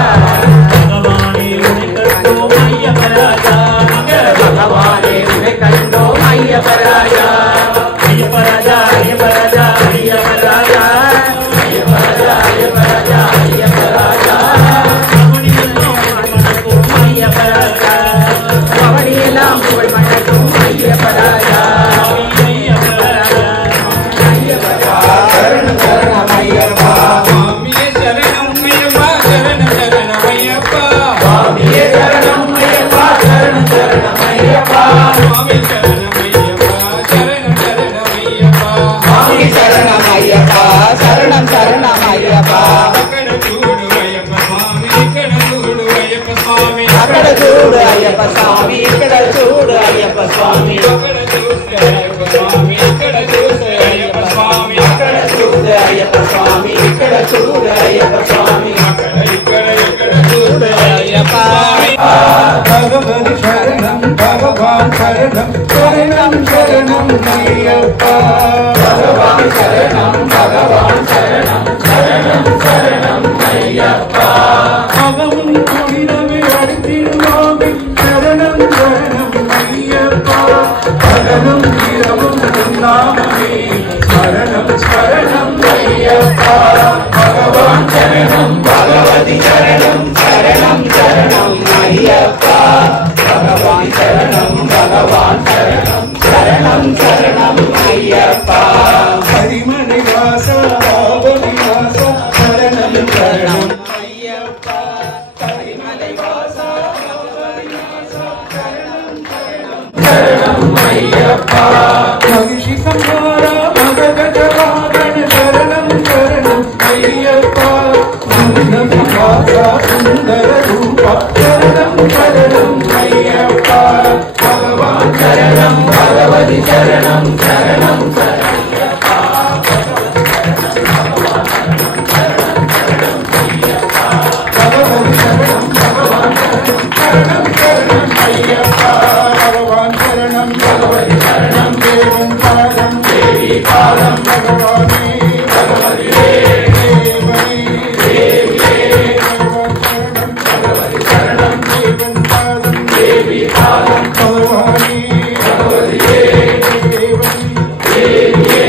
பகவானே உன்னை கண்டோம் ஐயப்பராஜா பகவானே உன்னை கண்டோம் ஐயப்பராஜா ஐயப்பராஜா ஐயப்பராஜா ஐயப்பராஜா ஐயப்பராஜா ஐயப்பராஜா ஐயப்பராஜா அவனியெல்லாம் புகழ் மணக்கும் ஐயப்பராஜா சரணம் சரணம் ஐயப்பா சுவாமியே சரணம் ஐயப்பா சரணம் சரணம் ஐயப்பா சுவாமியே சரணம் ஐயப்பா சரணம் சரணம் ஐயப்பா சுவாமி சரணம் ஐயப்பா சரணம் சரணம் ஐயப்பா சுவாமி சரணம் ஐயப்பா சரணம் சரணம் ஐயப்பா అక్కడ చూడు అయ్యప్ప స్వామి ఇక్కడ చూడు అయ్యప్ప స్వామి అక్కడ చూడు అయ్యప్ప స్వామి ఇక్కడ చూడు అయ్యప్ప స్వామి అక్కడ చూడు అయ్యప్ప స్వామి ఇక్కడ చూడు అయ్యప్ప స్వామి అక్కడ ఇక్కడ ఇక్కడ చూడు అయ్యప్ప భగవతి శరణం భగవాన్ శరణం శరణం శరణం అయ్యప్ప భగవాన్ శరణం భగవాన్ శరణం శరణం శరణం అయ్యప్ప భగవన్ కుడిరవి అడితిరువామి శరణం శరణం అయ్యప్ప భగవం వీరవం నామమే శరణం శరణం అయ్యప్ప భగవాన్ శరణం భగవతి శరణం శరణం శరణం అయ్యప్ప భగవాన్ శరణం భగవాన్ శరణం శరణం శరణం అయ్యప్ప హరిమణి వాస భావని వాస శరణం శరణం అయ్యప్ప హరిమణి వాస భావని వాస శరణం శరణం శరణం అయ్యప్ప మహిషి సంహార మగగజ వాహన శరణం శరణం అయ్యప్ప సుందర వికాస సుందర రూప శరణం శరణం అయ్యప్ప భగవాన్ శరణం భగవతి శరణం శరణం శరణం భగవతి శరణం భగవాన్ శరణం శరణం శరణం అయ్యప్ప భగవాన్ శరణం భగవతి శరణం దేవం పాదం దేవి పాదం భగవానే భగవతి దేవని దేవియే భగవాన్ శరణం భగవతి శరణం దేవం పాదం దేవి పాదం భగవానే భగవతి దేవని దేవియే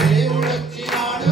దేవుడొచ్చినాడు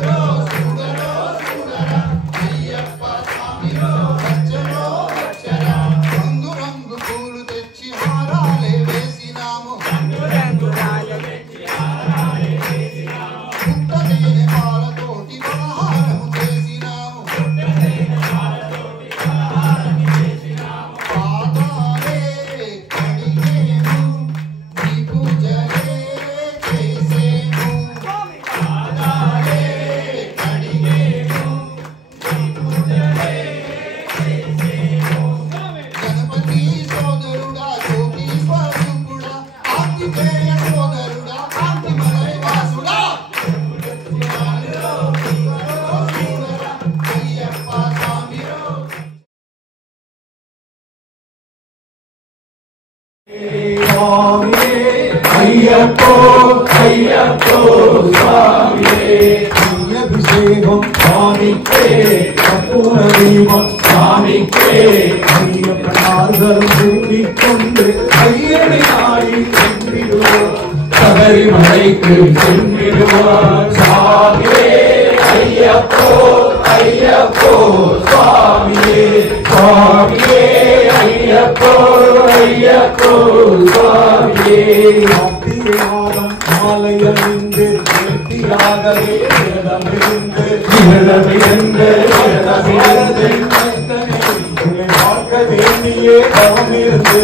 அபிஷேகம் சாமிக்கே கற்பூர தீபம் சாமிக்கே ஐயப்பனார்களும் கூட்டிக்கொண்டு ஐயனை நாடி சென்றிடுவோம் சபரிமலைக்கு சென்றிடுவோம் சாமியே ஐயப்போ ஐயப்போ சுவாமியே சுவாமியே ஐயப்போ ஐயப்போ சுவாமியே மாதம் மாலையணிந்து வெற்றியாகவே விரதமிருந்து பார்க்க வேண்டியே தவமிருந்து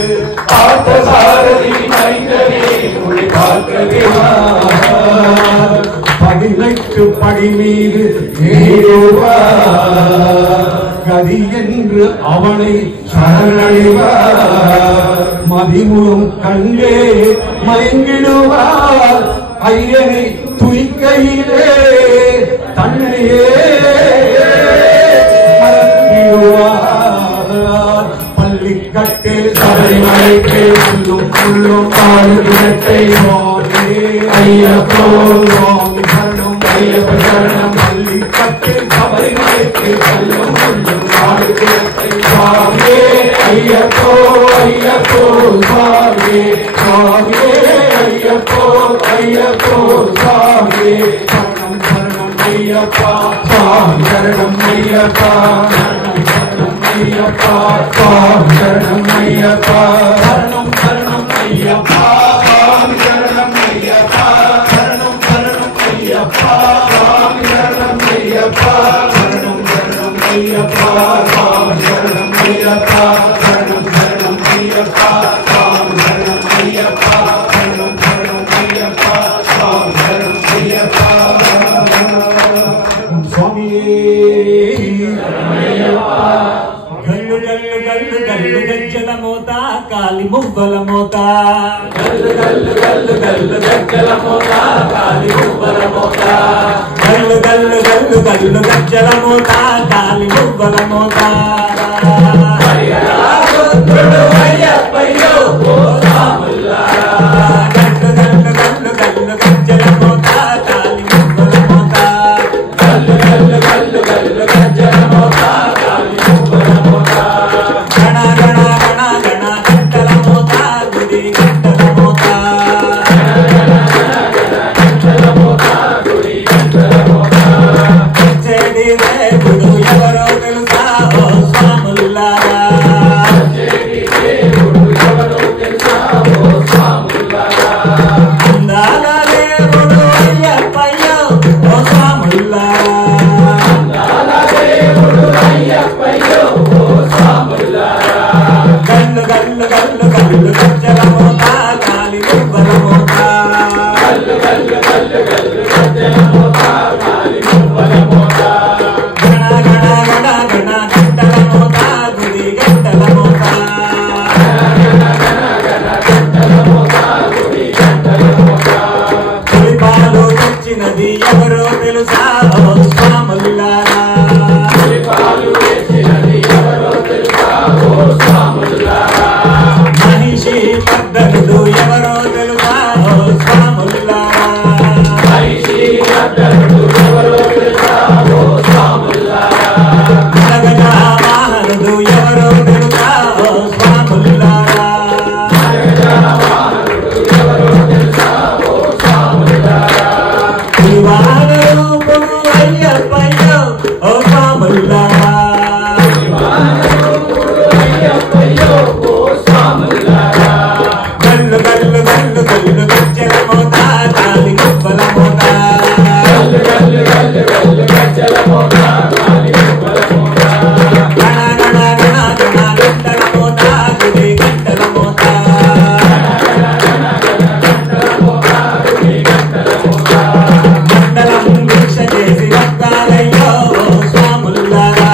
பார்த்த சாரதி மைந்தனே உன்னை பார்க்கவே 18 படி மீது ஏறுவார் கதி என்று அவனை சரணடைவார் மதிமுகம் கண்டே மயங்கிடுவார் ஐயனை துய்க்கையிலே தன்னையே மறந்திடுவார் பள்ளிக்கட்டு சபரிமலைக்கு உள்ளும் உள்ளும் பாடுகிடத்தை ஐயப்போ சுவாமி சரணம் ஐயப்ப சரணம் பள்ளிக்கட்டு சபரிமலைக்கு உள்ளும் உள்ளும் பாடுகிடத்தை சுவாமியே ஐயப்போ ஐயப்போ சுவாமியே சுவாமியே ஐயப்போ ஐயப்போ சுவாமியே சரணம் சரணம் ஐயப்பா சுவாமி சரணம் ஐயப்பா சரணம் சரணம் ஐயப்பா சுவாமி சரணம் ஐயப்பா சரணம் சரணம் ஐயப்பா சுவாமி சரணம் ஐயப்பா சரணம் சரணம் ஐயப்பா சுவாமி சரணம் ஐயப்பா சரணம் சரணம் ஐயப்பா சுவாமி சரணம் ஐயப்பா சரணம் சரணம் ஐயப்பா சுவாமி சரணம் ஐயப்பா சரணம் சரணம் ஐயப்பா சுவாமி சரணம் ஐயப்பா சுவாமியே గల్లు గల్లు గల్లు గల్లు గజ్జల మోత కాలి మువ్వల మోత గల్లు గల్లు గల్లు గల్లు గజ్జల మోత కాలి మువ్వల మోత గల్లు గల్లు గల్లు గల్లు గజ్జల మోత కాలి మువ్వల మోత అయ్యప్పయ్యో ఓ రాముల్లారా గల్లు గల్లు గల్లు గల్లు గజ్జల మోత కాలి మువ్వల మోత గల్లు గల్లు గల్లు గల్లు గజ్జల మోత కాలి మువ్వల మోత గణ గణ గణ గణ గంటల మోత గుడి గంటల మోత గణ గణ గణ గంటల మోత గుడి గంటల మోత చెడి దేవుడు ఎవరో తెలుసా ఓ స్వాముల్లారా చెడి దేవుడు ఎవరో తెలుసా ఓ స్వాముల్లారా అందాల దేవుడు అయ్యప్పయ్యో ఓ స్వాముల్లారా అందాల దేవుడు అయ్యప్పయ్యో ఓ స్వాముల్లారా గల్లు గల్లు గల్లు గల్లు గజ్జల మోత కాలి మువ్వల మోత గల్లు గల్లు గల్లు గల్లు గజ్జల మోత కాలి మువ్వల మోత గణ గణ గణ గణ గంటల మోత గుడి గంటల మోత గణ గణ గణ గంటల మోత గుడి గంటల మోత పులిపాలు తెచ్చినది ఎవరో తెలుసా ఓ స్వాముల్లారా పులిపాలు తెచ్చినది ఎవరో తెలుసా ఓ స్వాముల్లారా మహిషి మర్దనుడు ఎవరో తెలుసా ఓ స్వాముల్లారా మహిషి మర్దనుడు ఎవరో తెలుసా ఓ స్వాముల్లారా గజ వాహనుడు ఎవరో తెలుసా ఓ స్వాముల్లారా గజ వాహనుడు ఎవరో తెలుసా ఓ స్వాముల్లారా దివానరూపుడు అయ్యప్పయ్యో ఓ స్వాముల్లారా దివానరూపుడు అయ్యప్పయ్యో ఓ స్వాముల్లారా గల్లు గల్లు గల్లు గల్లు గజ్జల మోత కాలి మువ్వల మోత గల్లు గల్లు గల్లు గల్లు గజ్జల మోత కాలి మువ్వల మోత గణ గణ గణ గణ గంటల మోత గుడి గంటల మోత గణ గణ గణ గంటల మోత గుడి గంటల మోత మండలం దీక్ష చేసి వస్తారయ్యో ఓ స్వాముల్లారా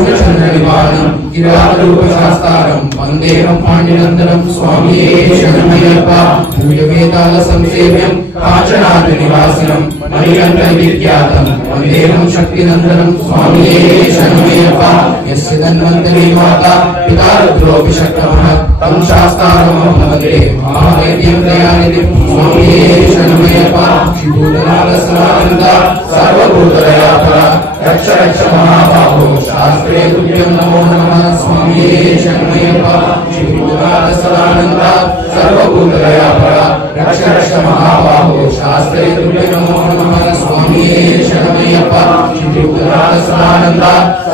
पूर्णचन्द्रनिवारणं किरातरूपशास्तारं वन्देहं पाण्ड्यनन्दनं स्वामिये शरणमय्यप्पा पूजवेतालसंसेव्यं काञ्चनाद्रिनिवासिनं मणिकण्ठविख्यातं वन्देहं शक्तिनन्दनं स्वामिये शरणमय्यप्पा यस्य धन्वन्तरी माता पिता रुद्रोऽपि शक्तमः तं शास्तारमहं वन्दे महावैद्यं दयानिधिं स्वामिये शरणमय्यप्पा श्रीभूतनाथसदानन्द सर्वभूतदयापरा रक्ष रक्ष महाबाहो शास्त्रे तुभ्यं नमो नमः स्वामिये शरणमय्यप्पा श्रीभूतनाथसदानन्द सर्वभूतदयापरा रक्ष रक्ष महाबाहो शास्त्रे तुभ्यं नमो नमः स्वामिये शरणमय्यप्पा श्रीभूतनाथसदानन्द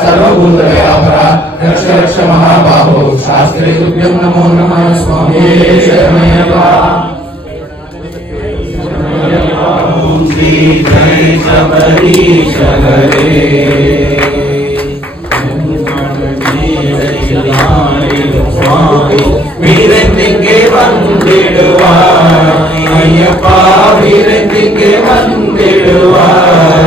सर्वभूतदयापरा रक्ष रक्ष महाबाहो शास्त्रे तुभ्यं नमो नमः स्वामिये शरणमय्यप्पा श्री जय शबरीश हरे स्वामी वीरंगे वंदिடுவார் ஐயப்பா वीरंगे वंदिடுவார்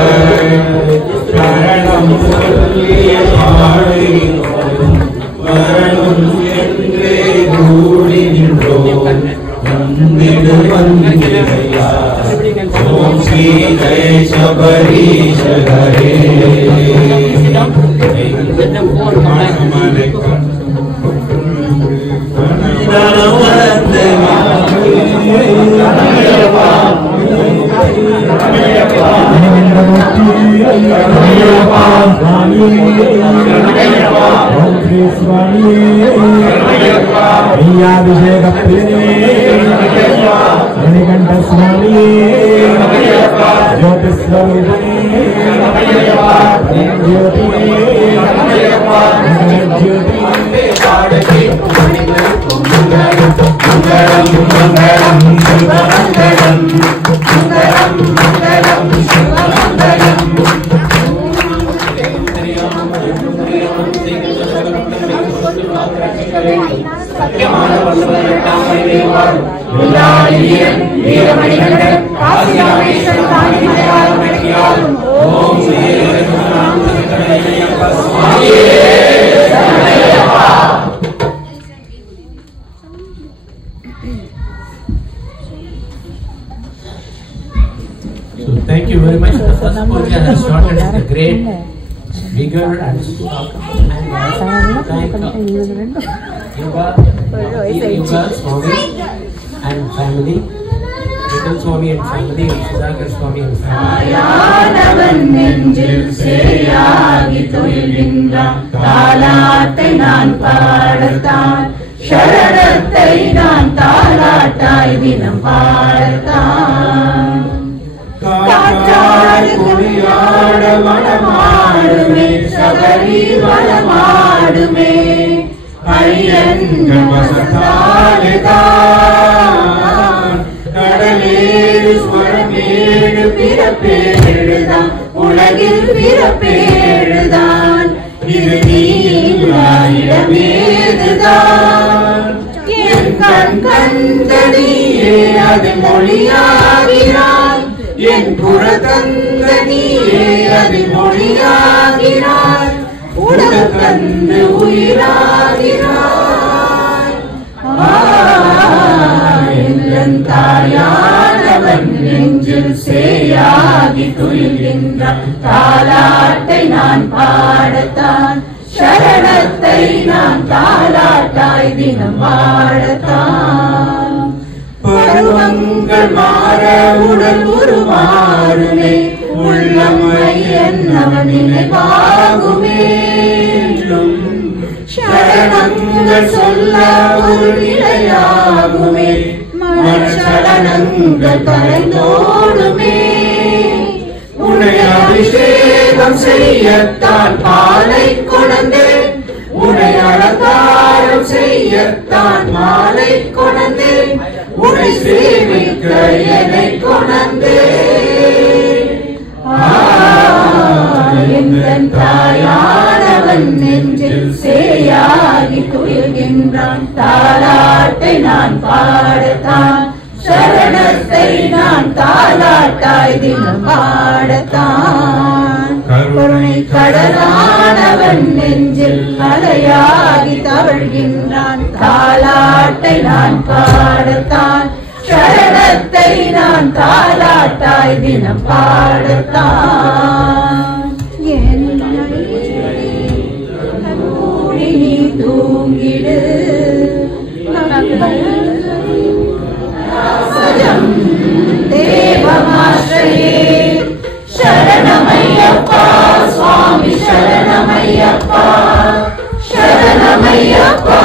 சரணம் சொல்லிய பாடுகிறோம் வரணும் என்றே கூடி நின்றோம் வந்திடு வந்திடையா ओम श्री जय शबरीश हरे अभिषेक मणिकंठ स्वामी ज्योतिस्वरूपिणी ज्योति So thank you very much. The first puja has started with a great vigor and thank Yoga Swami and family, Little Swami and family, and Sudhakar Swami and family. யானவன் நெஞ்சில் சேயாகி தொழுகின்றான் தாலாட்டை நான் பாடத்தான் சரணத்தை நான் தாலாட்டாய் தினம் பாடத்தான் காற்றாடு குடியாட மனமாடுமே சபரி வளமாடுமே ஐயன்கள் வசந்தாடுதான் கடலேடு ஸ்வரமேடு பிறப்பேடுதான் உலகில் பிறப்பேடுதான் இது நீங்களா இடமேதுதான் என் கண் கந்தனியே அது மொழியாகிறான் என் புறத்தந்த நீயே அது மொழியாகிறான் உடல் தந்து உயிராகிறான் என் தாயானவன் நெஞ்சில் சேயாகி துயில்கின்றான் தாலாட்டை நான் பாடத்தான் சரணத்தை நான் தாலாட்டாய் தினம் பாடத்தான் பருவங்கள் மாற உடல் உருமாறுமே உள்ளம் ஐயன்னவன் நினைவாகுமே சரணங்கள் சொல்ல ஒரு நிலையாகுமே மனசலனங்கள் கரைந்தோடுமே உன்னை அபிஷேகம் செய்யத்தான் பாலை கொணந்தேன் உன்னை அலங்காரம் செய்யத்தான் மாலை கொணந்தேன் உன்னை சேமிக்க என்னை கொணந்தேன் என் தாயானவன் நெஞ்சில் சேயாகி துயில்கின்றான் தாலாட்டை நான் பாடத்தான் சரணத்தை நான் தாலாட்டாய் தினம் பாடத்தான் கருணை கடலான தந்தையானவன் நெஞ்சில் அலையாகி தவழ்கின்றான். தாலாட்டை நான் பாடத்தான், சரணத்தை நான் தாலாட்டாய் தினம் பாடத்தான். நீ தூங்கிடு தேவமாஸ்ரயே சரணமையப்பா சுவாமி சரணமையப்பா சரணமையப்பா